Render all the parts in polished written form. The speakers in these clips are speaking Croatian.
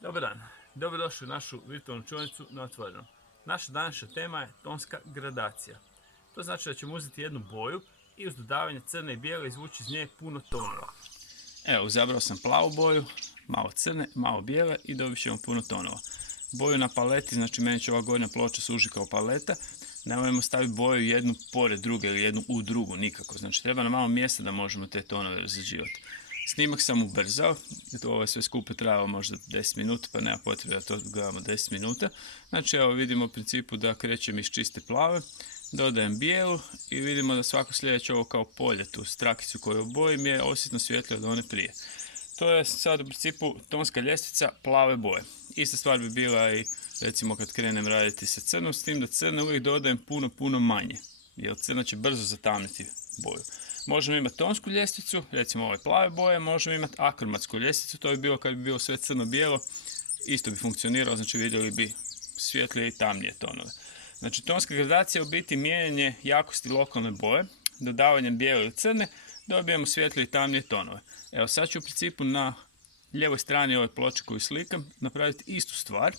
Dobar dan, dobrodošli u našu virtualnu učionicu na otvorenom. Naša današnja tema je tonska gradacija. To znači da ćemo uzeti jednu boju i uz dodavanje crne i bijele izvući iz nje puno tonova. Evo, izabrao sam plavu boju, malo crne, malo bijele i dobit ćemo puno tonova. Boju na paleti, znači meni će ova gornja ploča služi kao paleta. Nemojmo staviti boju jednu pored druge ili jednu u drugu, nikako. Znači treba nam malo mjesta da možemo te tonove razređivati. Snimak sam ubrzao, ovo sve skupo trajalo možda 10 minuta, pa nema potrebe da to gledamo 10 minuta. Znači evo vidimo u principu da krećem iz čiste plave, dodajem bijelu i vidimo da svako sljedeće ovo kao polje, tu strakicu koju obojim je osjetno svjetlije od one prije. To je sad u principu tonska ljestvica plave boje. Ista stvar bi bila i recimo kad krenem raditi sa crnom, s tim da crne uvijek dodajem puno manje, jer crna će brzo zatamniti boju. Možemo imati tonsku ljestvicu, recimo ove plave boje, možemo imati akromatsku ljestvicu, to bi bilo kad bi bilo sve crno-bijelo, isto bi funkcioniralo, znači vidjeli bi svjetlije i tamnije tonove. Znači tonska gradacija je u biti mijenjanje jakosti lokalne boje, dodavanjem bijele ili crne dobijemo svjetlije i tamnije tonove. Evo sad ću u principu na lijevoj strani ove ploče koju slikam napraviti istu stvar.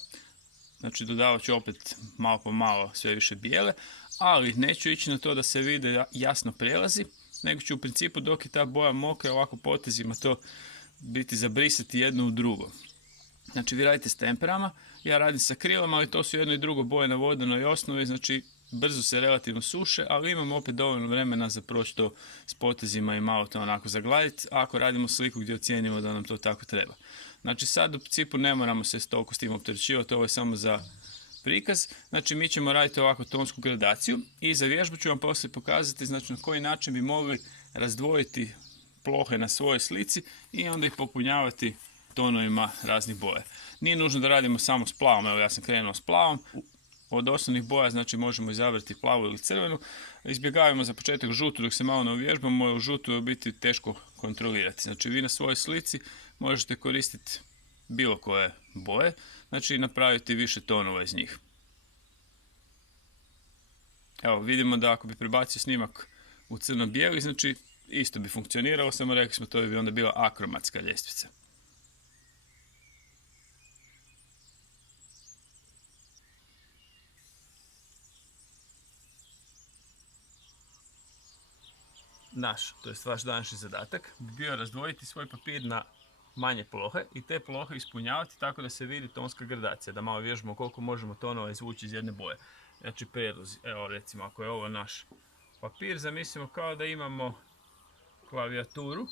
Znači dodavat ću opet malo po malo sve više bijele, ali neću ići na to da se vide jasno prelazi, nego ću u principu dok je ta boja mokra ovako potezima to biti zabrisati jedno u drugo. Znači vi radite s temperama, ja radim sa krilama, ali to su jedno i drugo boje na vodenoj osnovi, znači brzo se relativno suše, ali imamo opet dovoljno vremena za proći to s potezima i malo to onako zagladiti, ako radimo sliku gdje ocijenimo da nam to tako treba. Znači sad u principu ne moramo se toliko s tim opterećivati, ovo je samo za prikaz. Znači mi ćemo raditi ovako tonsku gradaciju i za vježbu ću vam poslije pokazati znači, na koji način bi mogli razdvojiti plohe na svojoj slici i onda ih popunjavati tonovima raznih boja. Nije nužno da radimo samo s plavom, evo ja sam krenuo s plavom. Od osnovnih boja znači možemo izabrati plavu ili crvenu. Izbjegavamo za početak žutu dok se malo ne uvježbamo, jer žutu je biti teško kontrolirati. Znači vi na svojoj slici možete koristiti bilo koje boje, znači napraviti više tonova iz njih. Evo vidimo da ako bi prebacio snimak u crno-bijeli, znači isto bi funkcioniralo, samo rekli smo to bi onda bila akromatska ljestvica. Naš, to je vaš današnji zadatak, bi bio razdvojiti svoj papir na manje plohe i te plohe ispunjavati tako da se vidi tonska gradacija, da malo vježbamo koliko možemo tonova izvući iz jedne boje. Znači prijedlozi, evo recimo ako je ovo naš papir, zamislimo kao da imamo klavijaturu,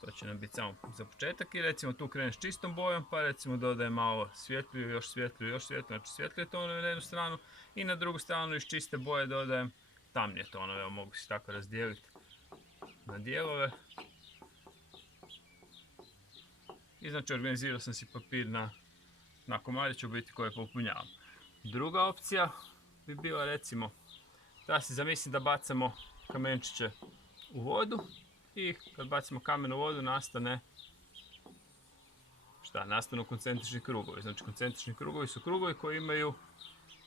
to će nam biti samo za početak i recimo tu krenem s čistom bojom, pa recimo dodajem malo svjetliju, još svjetliju, znači svjetlije tonove na jednu stranu i na drugu stranu iz čiste boje dodajem tamnije tonove, evo mogu se tako razdijeliti na dijelove. I znači organizirao sam si papir na komadiću biti koje popunjavam. Druga opcija bi bila recimo da si zamislim da bacamo kamenčiće u vodu i kad bacimo kamen u vodu nastanu koncentrični krugovi. Znači koncentrični krugovi su krugovi koji imaju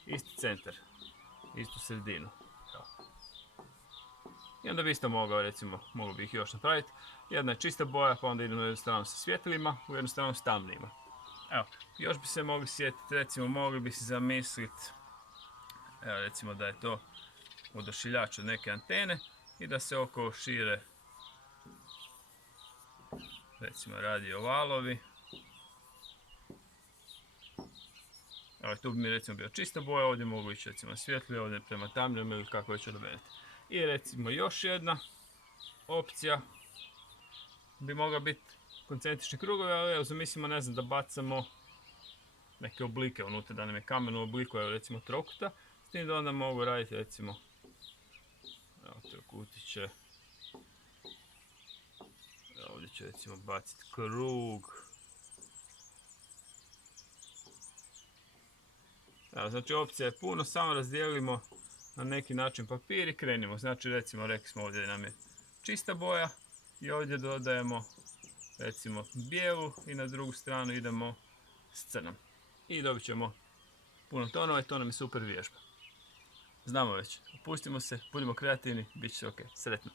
isti centar, istu sredinu. I onda bi isto mogao bi ih još napraviti. Jedna je čista boja, pa onda idemo u jednu stranu sa svjetlima, u jednu stranu s tamnijima. Evo, još bi se mogli sjetiti, recimo mogli bi se zamisliti, evo recimo da je to odašiljač od neke antene i da se oko šire recimo radio valovi. Evo tu bi mi recimo bio čista boja, ovdje mogu ići recimo svjetlije, ovdje prema tamnijom ili kako već odaberete. I recimo još jedna opcija bi mogla biti koncentrični krugovi, ali evo zamislimo ne znam da bacamo neke oblike unutra, da nam je kamen u obliku, evo recimo trokuta, s tim da onda mogu raditi recimo evo trokutiće, ovdje ću recimo baciti krug. Evo, znači opcija je puno, samo razdijelimo na neki način papir i krenimo. Znači recimo rekli smo ovdje nam je čista boja i ovdje dodajemo recimo bijelu i na drugu stranu idemo s crnom. I dobit ćemo puno tonova i to nam je super vježba. Znamo već, opustimo se, budimo kreativni, bit će ok. Sretno!